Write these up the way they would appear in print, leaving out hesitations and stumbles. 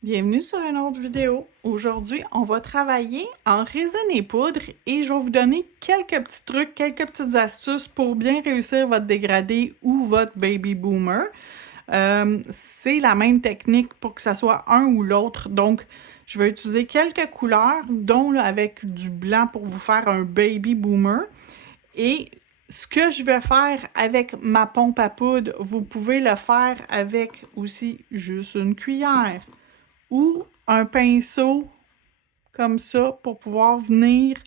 Bienvenue sur une autre vidéo. Aujourd'hui, on va travailler en résine et poudre et je vais vous donner quelques petits trucs, quelques petites astuces pour bien réussir votre dégradé ou votre baby boomer. C'est la même technique pour que ça soit un ou l'autre. Donc, je vais utiliser quelques couleurs, dont avec du blanc pour vous faire un baby boomer. Et ce que je vais faire avec ma pompe à poudre, vous pouvez le faire avec aussi juste une cuillère ou un pinceau comme ça pour pouvoir venir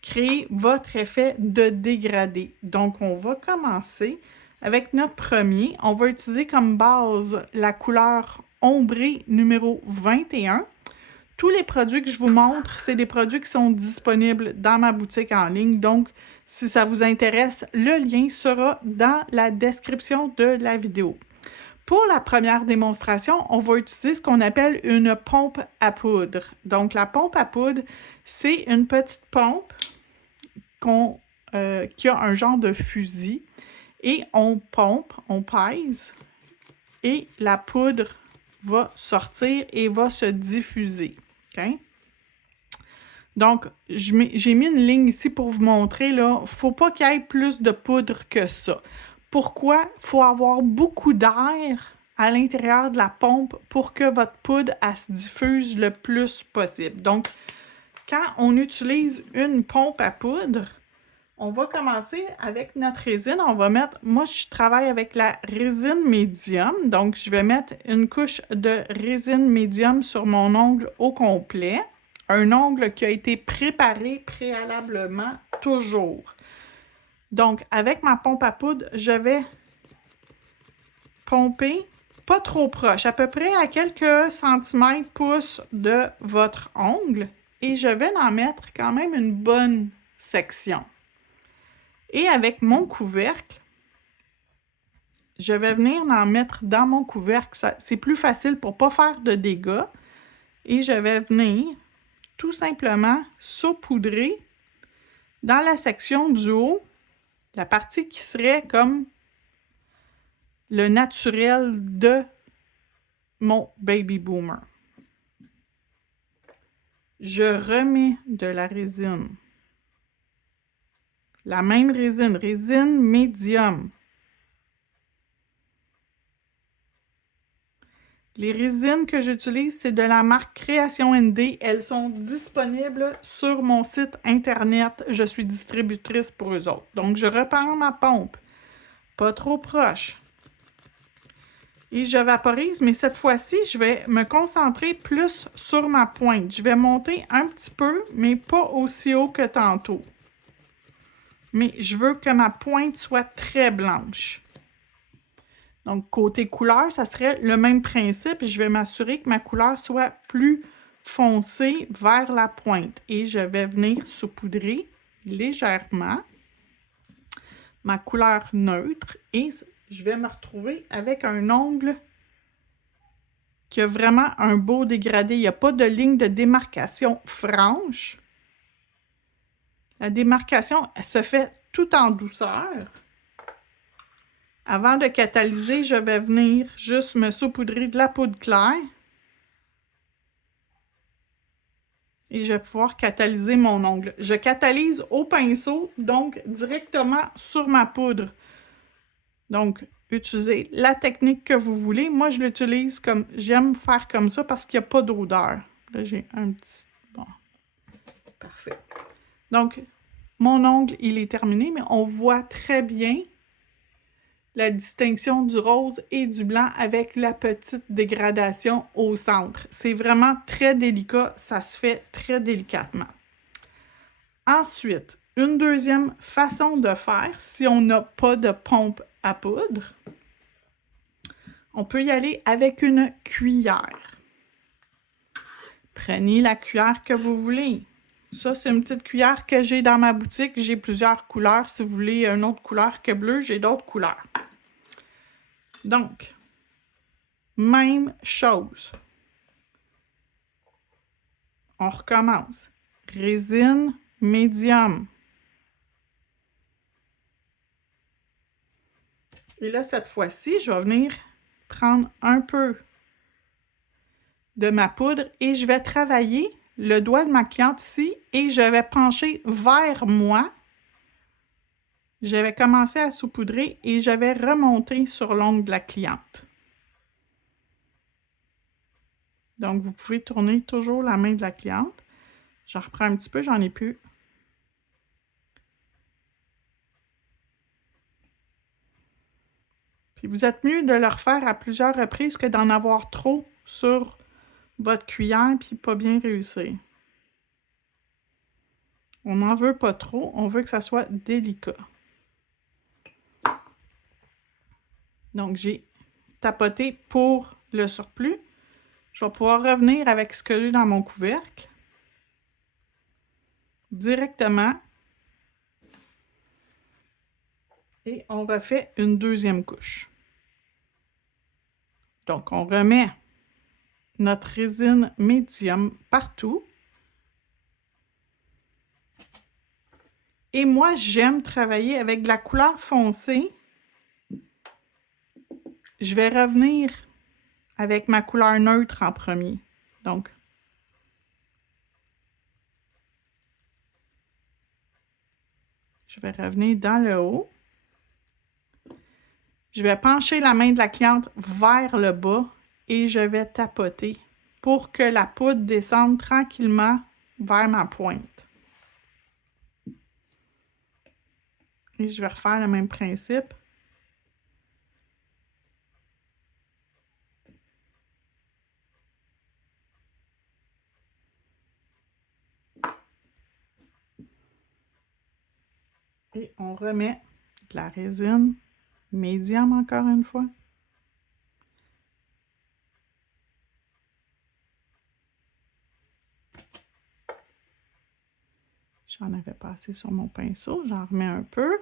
créer votre effet de dégradé. Donc, on va commencer avec notre premier. On va utiliser comme base la couleur ombrée numéro 21. Tous les produits que je vous montre, c'est des produits qui sont disponibles dans ma boutique en ligne. Donc, si ça vous intéresse, le lien sera dans la description de la vidéo. Pour la première démonstration, on va utiliser ce qu'on appelle une pompe à poudre. Donc, la pompe à poudre, c'est une petite pompe qui a un genre de fusil et on pompe, on pèse et la poudre va sortir et va se diffuser. Okay? Donc, j'ai mis une ligne ici pour vous montrer, là, il ne faut pas qu'il y ait plus de poudre que ça. Pourquoi? Il faut avoir beaucoup d'air à l'intérieur de la pompe pour que votre poudre, elle se diffuse le plus possible. Donc, quand on utilise une pompe à poudre, on va commencer avec notre résine. On va mettre, moi je travaille avec la résine médium, donc je vais mettre une couche de résine médium sur mon ongle au complet. Un ongle qui a été préparé préalablement, toujours. Donc, avec ma pompe à poudre, je vais pomper pas trop proche, à peu près à quelques centimètres, pouces de votre ongle. Et je vais en mettre quand même une bonne section. Et avec mon couvercle, je vais venir en mettre dans mon couvercle. C'est plus facile pour ne pas faire de dégâts. Et je vais venir tout simplement saupoudrer dans la section du haut, la partie qui serait comme le naturel de mon baby boomer. Je remets de la résine. La même résine, résine médium. Les résines que j'utilise, c'est de la marque Création ND. Elles sont disponibles sur mon site internet. Je suis distributrice pour eux autres. Donc, je reprends ma pompe. Pas trop proche. Et je vaporise, mais cette fois-ci, je vais me concentrer plus sur ma pointe. Je vais monter un petit peu, mais pas aussi haut que tantôt. Mais je veux que ma pointe soit très blanche. Donc, côté couleur, ça serait le même principe. Je vais m'assurer que ma couleur soit plus foncée vers la pointe. Et je vais venir saupoudrer légèrement ma couleur neutre. Et je vais me retrouver avec un ongle qui a vraiment un beau dégradé. Il n'y a pas de ligne de démarcation franche. La démarcation, elle se fait tout en douceur. Avant de catalyser, je vais venir juste me saupoudrer de la poudre claire. Et je vais pouvoir catalyser mon ongle. Je catalyse au pinceau, donc directement sur ma poudre. Donc, utilisez la technique que vous voulez. Moi, je l'utilise comme, j'aime faire comme ça parce qu'il n'y a pas d'odeur. Là, j'ai un petit, bon, parfait. Donc, mon ongle, il est terminé, mais on voit très bien la distinction du rose et du blanc avec la petite dégradation au centre. C'est vraiment très délicat, ça se fait très délicatement. Ensuite, une deuxième façon de faire, si on n'a pas de pompe à poudre, on peut y aller avec une cuillère. Prenez la cuillère que vous voulez. Ça, c'est une petite cuillère que j'ai dans ma boutique. J'ai plusieurs couleurs. Si vous voulez une autre couleur que bleu, j'ai d'autres couleurs. Donc, même chose. On recommence. Résine médium. Et là, cette fois-ci, je vais venir prendre un peu de ma poudre et je vais travailler le doigt de ma cliente ici et je vais pencher vers moi. Je vais commencer à saupoudrer et je vais remonter sur l'ongle de la cliente. Donc, vous pouvez tourner toujours la main de la cliente. Je reprends un petit peu, j'en ai plus. Puis vous êtes mieux de le refaire à plusieurs reprises que d'en avoir trop sur votre cuillère puis pas bien réussir. On n'en veut pas trop, on veut que ça soit délicat. Donc, j'ai tapoté pour le surplus. Je vais pouvoir revenir avec ce que j'ai dans mon couvercle. Directement. Et on refait une deuxième couche. Donc, on remet notre résine médium partout. Et moi, j'aime travailler avec de la couleur foncée. Je vais revenir avec ma couleur neutre en premier. Donc, je vais revenir dans le haut. Je vais pencher la main de la cliente vers le bas et je vais tapoter pour que la poudre descende tranquillement vers ma pointe. Et je vais refaire le même principe. Et on remet de la résine médium encore une fois. J'en avais passé sur mon pinceau, j'en remets un peu.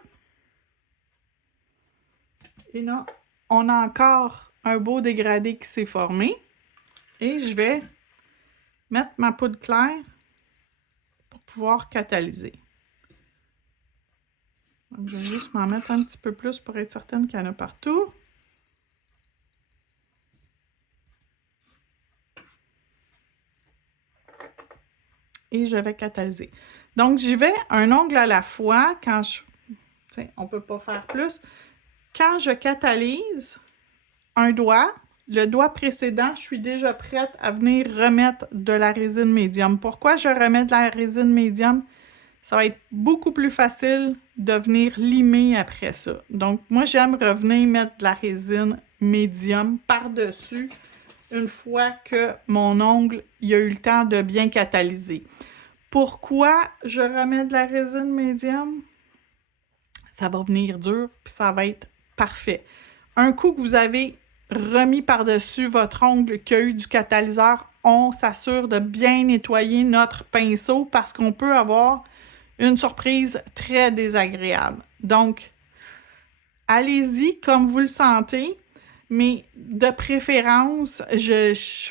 Et là, on a encore un beau dégradé qui s'est formé. Et je vais mettre ma poudre claire pour pouvoir catalyser. Donc, je vais juste m'en mettre un petit peu plus pour être certaine qu'il y en a partout. Et je vais catalyser. Donc, j'y vais un ongle à la fois quand je... On ne peut pas faire plus. Quand je catalyse un doigt, le doigt précédent, je suis déjà prête à venir remettre de la résine médium. Pourquoi je remets de la résine médium? Ça va être beaucoup plus facile de venir limer après ça. Donc, moi, j'aime revenir mettre de la résine médium par-dessus une fois que mon ongle il a eu le temps de bien catalyser. Pourquoi je remets de la résine médium? Ça va venir dur, puis ça va être parfait. Un coup que vous avez remis par-dessus votre ongle qui a eu du catalyseur, on s'assure de bien nettoyer notre pinceau parce qu'on peut avoir une surprise très désagréable. Donc, allez-y comme vous le sentez, mais de préférence,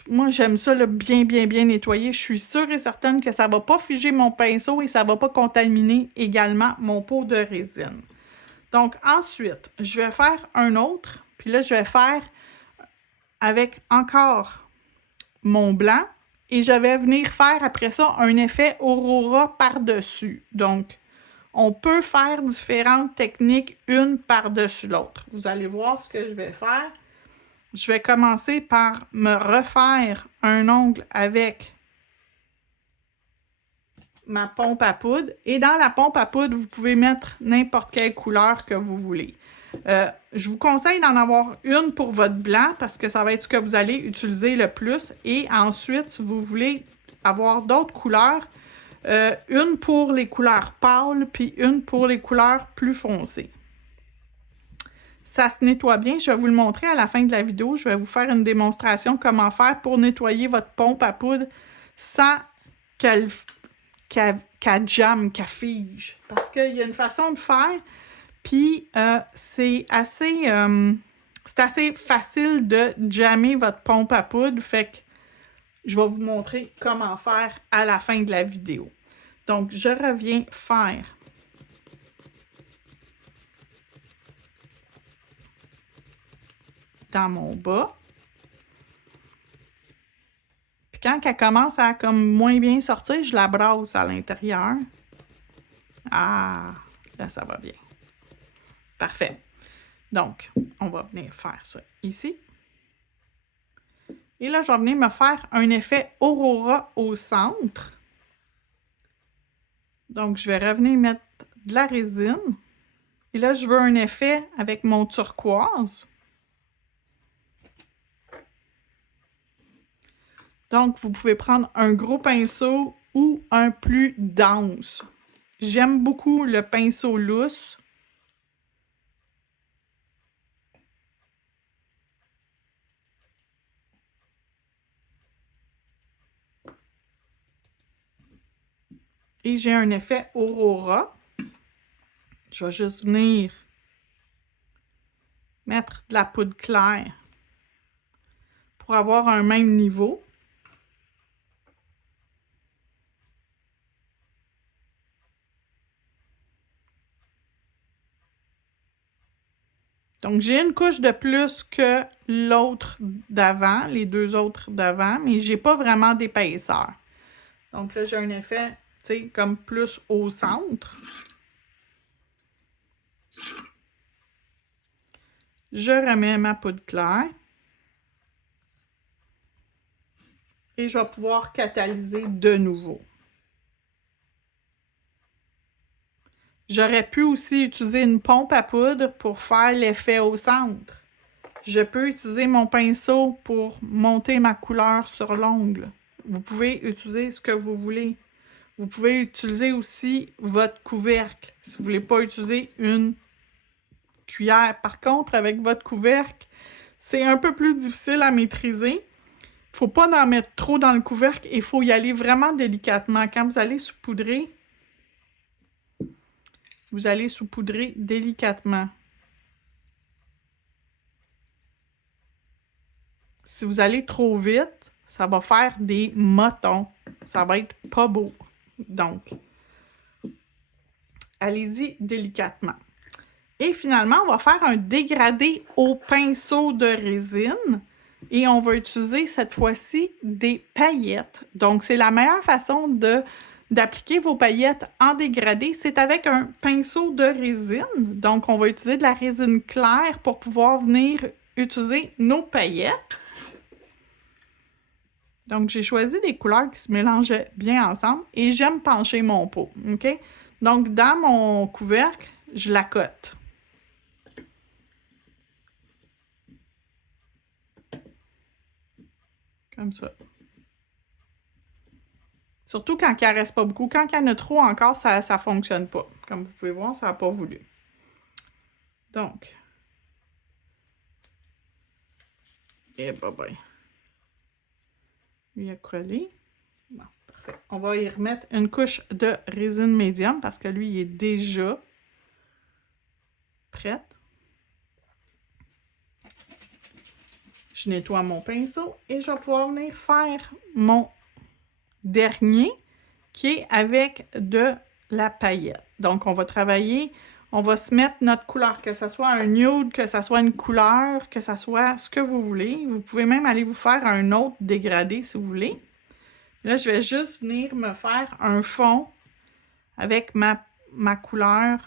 moi j'aime ça là, bien nettoyer. Je suis sûre et certaine que ça ne va pas figer mon pinceau et ça ne va pas contaminer également mon pot de résine. Donc ensuite, je vais faire un autre, puis là je vais faire avec encore mon blanc et je vais venir faire après ça un effet aurora par-dessus. Donc, on peut faire différentes techniques, une par-dessus l'autre. Vous allez voir ce que je vais faire. Je vais commencer par me refaire un ongle avec ma pompe à poudre. Et dans la pompe à poudre, vous pouvez mettre n'importe quelle couleur que vous voulez. Je vous conseille d'en avoir une pour votre blanc parce que ça va être ce que vous allez utiliser le plus. Et ensuite, si vous voulez avoir d'autres couleurs, une pour les couleurs pâles puis une pour les couleurs plus foncées. Ça se nettoie bien. Je vais vous le montrer à la fin de la vidéo. Je vais vous faire une démonstration comment faire pour nettoyer votre pompe à poudre sans qu'elle jamme, qu'elle fige. Parce qu'il y a une façon de faire, puis c'est assez facile de jammer votre pompe à poudre. Fait que je vais vous montrer comment faire à la fin de la vidéo. Donc, je reviens faire dans mon bas. Puis quand elle commence à comme moins bien sortir, je la brasse à l'intérieur. Ah, là, ça va bien. Parfait. Donc, on va venir faire ça ici. Et là, je vais venir me faire un effet Aurora au centre. Donc, je vais revenir mettre de la résine. Et là, je veux un effet avec mon turquoise. Donc, vous pouvez prendre un gros pinceau ou un plus dense. J'aime beaucoup le pinceau lousse. Et j'ai un effet Aurora. Je vais juste venir mettre de la poudre claire pour avoir un même niveau. Donc, j'ai une couche de plus que l'autre d'avant, les deux autres d'avant, mais j'ai pas vraiment d'épaisseur. Donc là, j'ai un effet, tu sais, comme plus au centre. Je remets ma poudre claire. Et je vais pouvoir catalyser de nouveau. J'aurais pu aussi utiliser une pompe à poudre pour faire l'effet au centre. Je peux utiliser mon pinceau pour monter ma couleur sur l'ongle. Vous pouvez utiliser ce que vous voulez. Vous pouvez utiliser aussi votre couvercle si vous ne voulez pas utiliser une cuillère. Par contre, avec votre couvercle, c'est un peu plus difficile à maîtriser. Il ne faut pas en mettre trop dans le couvercle et il faut y aller vraiment délicatement. Quand vous allez saupoudrer, vous allez saupoudrer délicatement. Si vous allez trop vite, ça va faire des motons. Ça va être pas beau. Donc, allez-y délicatement. Et finalement, on va faire un dégradé au pinceau de résine. Et on va utiliser cette fois-ci des paillettes. Donc, c'est la meilleure façon d'appliquer vos paillettes en dégradé. C'est avec un pinceau de résine. Donc, on va utiliser de la résine claire pour pouvoir venir utiliser nos paillettes. Donc, j'ai choisi des couleurs qui se mélangeaient bien ensemble et j'aime pencher mon pot. OK? Donc, dans mon couvercle, je la cote. Comme ça. Surtout quand il ne reste pas beaucoup. Quand il y en a trop encore, ça ne fonctionne pas. Comme vous pouvez voir, ça n'a pas voulu. Donc. Et ben. Lui a collé. Bon, parfait. On va y remettre une couche de résine médium parce que lui, il est déjà prêt. Je nettoie mon pinceau et je vais pouvoir venir faire mon dernier qui est avec de la paillette. Donc, on va travailler, on va se mettre notre couleur, que ce soit un nude, que ce soit une couleur, que ce soit ce que vous voulez. Vous pouvez même aller vous faire un autre dégradé si vous voulez. Là, je vais juste venir me faire un fond avec ma couleur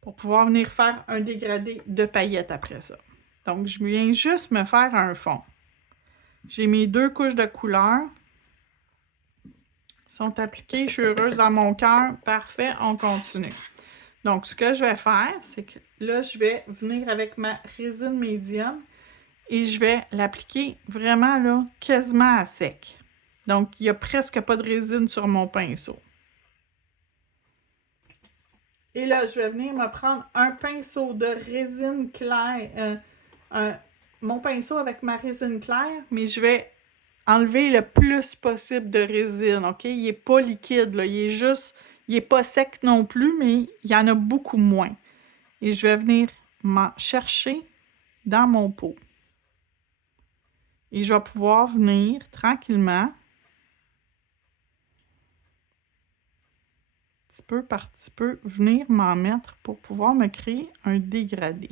pour pouvoir venir faire un dégradé de paillettes après ça. Donc, je viens juste me faire un fond. J'ai mes deux couches de couleur. Sont appliquées. Je suis heureuse dans mon cœur. Parfait, on continue. Donc, ce que je vais faire, c'est que là, je vais venir avec ma résine médium et je vais l'appliquer vraiment là, quasiment à sec. Donc, il n'y a presque pas de résine sur mon pinceau. Et là, je vais venir me prendre un pinceau de résine claire, mon pinceau avec ma résine claire, mais je vais enlever le plus possible de résine, OK? Il n'est pas liquide, là. Il n'est pas sec non plus, mais il y en a beaucoup moins. Et je vais venir m'en chercher dans mon pot. Et je vais pouvoir venir tranquillement, petit peu par petit peu, venir m'en mettre pour pouvoir me créer un dégradé.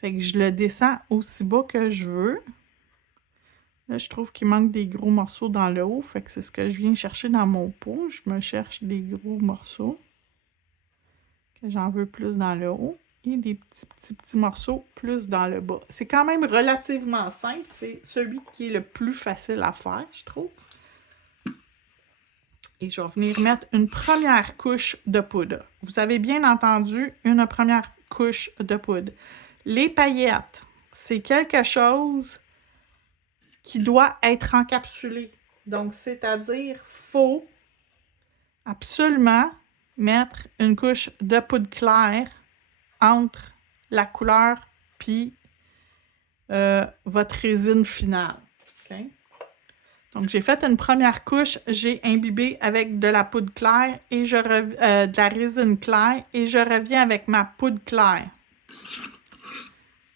Fait que je le descends aussi bas que je veux. Là, je trouve qu'il manque des gros morceaux dans le haut. Fait que c'est ce que je viens chercher dans mon pot. Je me cherche des gros morceaux. Que j'en veux plus dans le haut. Et des petits morceaux plus dans le bas. C'est quand même relativement simple. C'est celui qui est le plus facile à faire, je trouve. Et je vais venir mettre une première couche de poudre. Vous avez bien entendu, une première couche de poudre. Les paillettes, c'est quelque chose qui doit être encapsulé. Donc, c'est-à-dire, il faut absolument mettre une couche de poudre claire entre la couleur puis votre résine finale. Okay? Donc, j'ai fait une première couche, j'ai imbibé avec de la poudre claire et de la résine claire et je reviens avec ma poudre claire.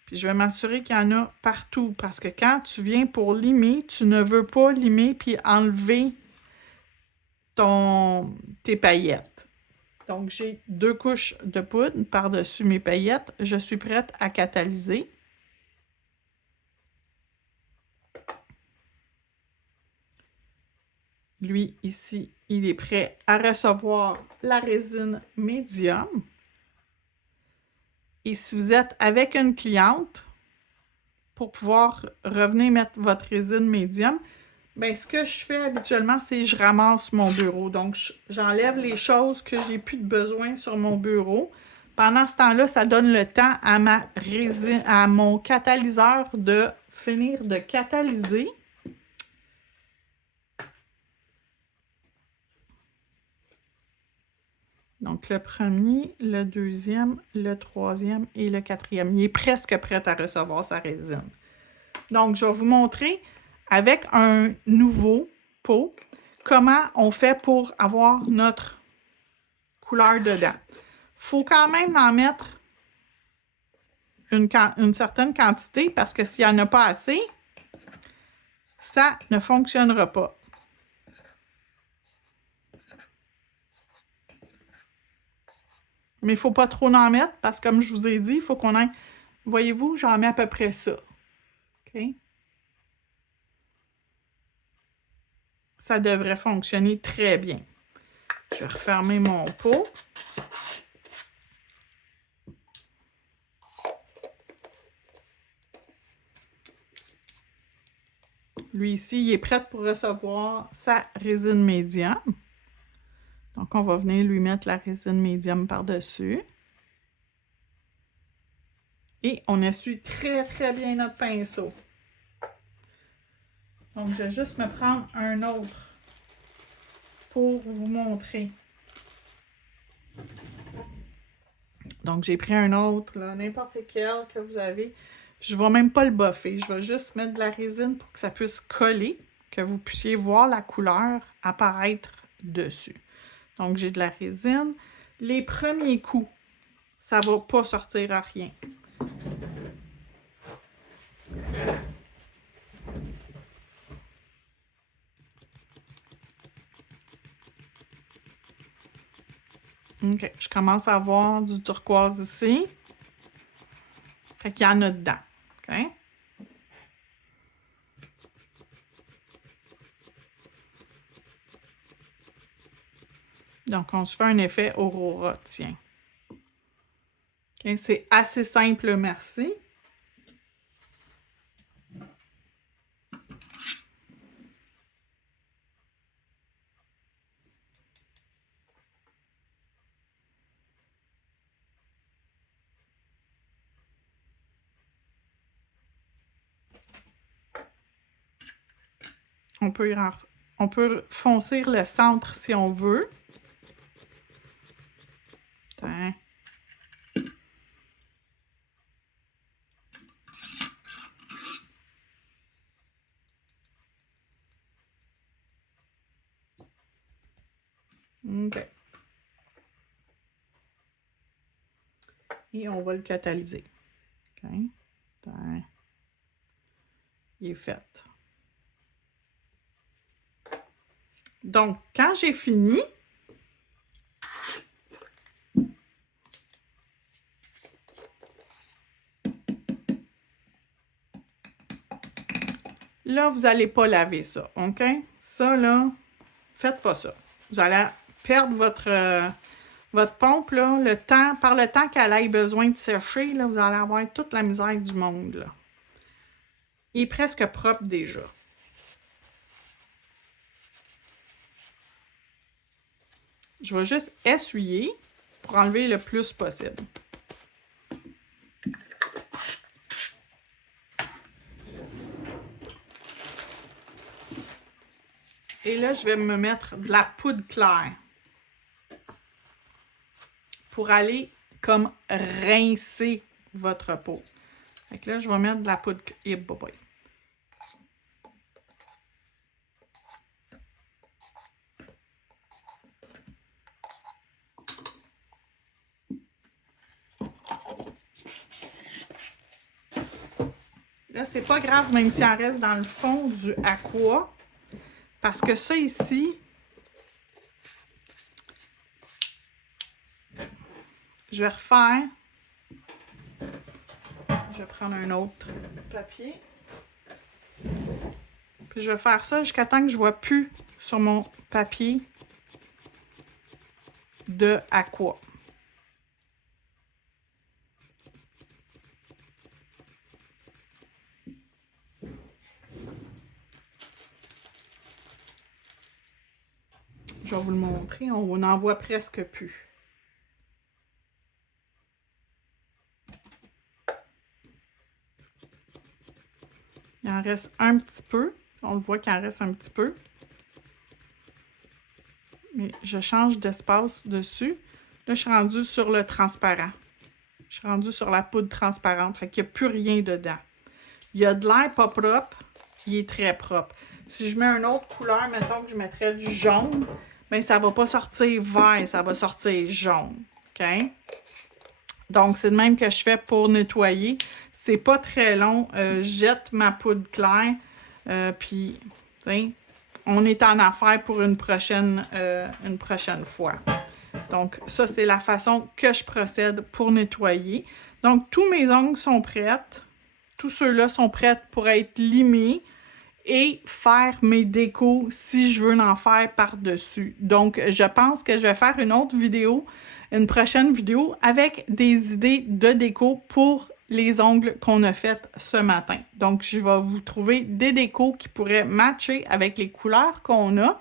Puis, je vais m'assurer qu'il y en a partout parce que quand tu viens pour limer, tu ne veux pas limer puis enlever tes paillettes. Donc, j'ai 2 couches de poudre par-dessus mes paillettes. Je suis prête à catalyser. Lui, ici, il est prêt à recevoir la résine médium. Et si vous êtes avec une cliente, pour pouvoir revenir mettre votre résine médium, bien, ce que je fais habituellement, c'est je ramasse mon bureau. Donc, j'enlève les choses que j'ai plus de besoin sur mon bureau. Pendant ce temps-là, ça donne le temps à à mon catalyseur de finir de catalyser. Donc, le premier, le deuxième, le troisième et le quatrième. Il est presque prêt à recevoir sa résine. Donc, je vais vous montrer avec un nouveau pot comment on fait pour avoir notre couleur dedans. Il faut quand même en mettre une certaine quantité parce que s'il n'y en a pas assez, ça ne fonctionnera pas. Mais il ne faut pas trop en mettre parce que, comme je vous ai dit, il faut qu'on ait... Voyez-vous, j'en mets à peu près ça. OK? Ça devrait fonctionner très bien. Je vais refermer mon pot. Lui ici, il est prêt pour recevoir sa résine médium. Donc, on va venir lui mettre la résine médium par-dessus. Et on essuie très, très bien notre pinceau. Donc, je vais juste me prendre un autre pour vous montrer. Donc, j'ai pris un autre, n'importe quel que vous avez. Je ne vais même pas le buffer. Je vais juste mettre de la résine pour que ça puisse coller, que vous puissiez voir la couleur apparaître dessus. Donc, j'ai de la résine. Les premiers coups, ça ne va pas sortir à rien. OK, je commence à avoir du turquoise ici. Fait qu'il y en a dedans. OK? Donc, on se fait un effet Aurora, tiens. Okay, c'est assez simple, merci. On peut foncer le centre si on veut. Tiens. OK. Et on va le catalyser. OK. Tiens. Il est fait. Donc, quand j'ai fini, Là, vous n'allez pas laver ça, OK? Ça, là, faites pas ça. Vous allez perdre votre pompe, là, par le temps qu'elle ait besoin de sécher, là, vous allez avoir toute la misère du monde, là. Il est presque propre déjà. Je vais juste essuyer pour enlever le plus possible. Et là, je vais me mettre de la poudre claire pour aller comme rincer votre peau. Fait que là, je vais mettre de la poudre claire. Là, c'est pas grave, même si elle reste dans le fond du aqua. Parce que ça ici, je vais refaire. Je vais prendre un autre papier. Puis je vais faire ça jusqu'à temps que je ne vois plus sur mon papier de aqua. Je vais vous le montrer, on n'en voit presque plus. Il en reste un petit peu. On le voit qu'il en reste un petit peu. Mais je change d'espace dessus. Là, je suis rendue sur le transparent. Je suis rendue sur la poudre transparente. Fait qu'il n'y a plus rien dedans. Il y a de l'air pas propre. Il est très propre. Si je mets une autre couleur, mettons que je mettrais du jaune, bien, ça ne va pas sortir vert, ça va sortir jaune. OK? Donc, c'est le même que je fais pour nettoyer. C'est pas très long. Je jette ma poudre claire. Puis, on est en affaire pour une prochaine fois. Donc, ça, c'est la façon que je procède pour nettoyer. Donc, tous mes ongles sont prêts. Tous ceux-là sont prêts pour être limés et faire mes décos si je veux en faire par-dessus. Donc, je pense que je vais faire une autre vidéo, une prochaine vidéo avec des idées de déco pour les ongles qu'on a fait ce matin. Donc, je vais vous trouver des décos qui pourraient matcher avec les couleurs qu'on a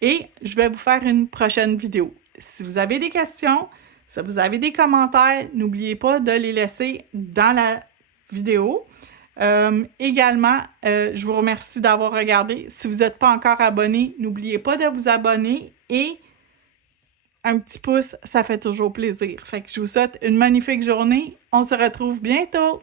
et je vais vous faire une prochaine vidéo. Si vous avez des questions, si vous avez des commentaires, n'oubliez pas de les laisser dans la vidéo. Également, je vous remercie d'avoir regardé. Si vous n'êtes pas encore abonné, n'oubliez pas de vous abonner et un petit pouce, ça fait toujours plaisir. Fait que je vous souhaite une magnifique journée. On se retrouve bientôt!